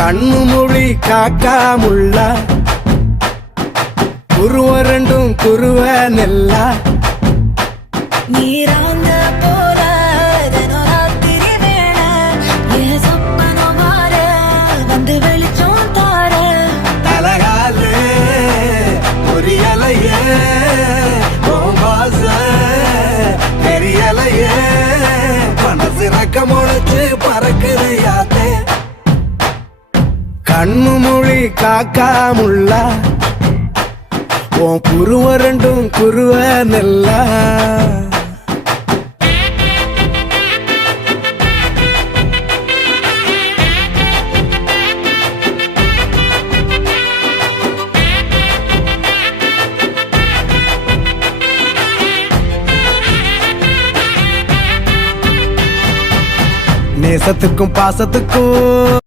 கண்ணு மொழி காக்காமுள்ள குருவ ரெண்டும் குருவ நெல்லா நீராங்க போல தினராத்திரி வேளை என் சொப்பனம் மாற வந்து வெளிச்சம் தார தலகாலே பொரியலையே ஓம்பாச பெரியலையே மனசு ரக்க முளைச்சு பறக்குது யாத்தே கண்ணு மொழி காக்காமுள்ள உன் குருவ ரெண்டும் குருவ நெல்லா நேசத்துக்கும் பாசத்துக்கும்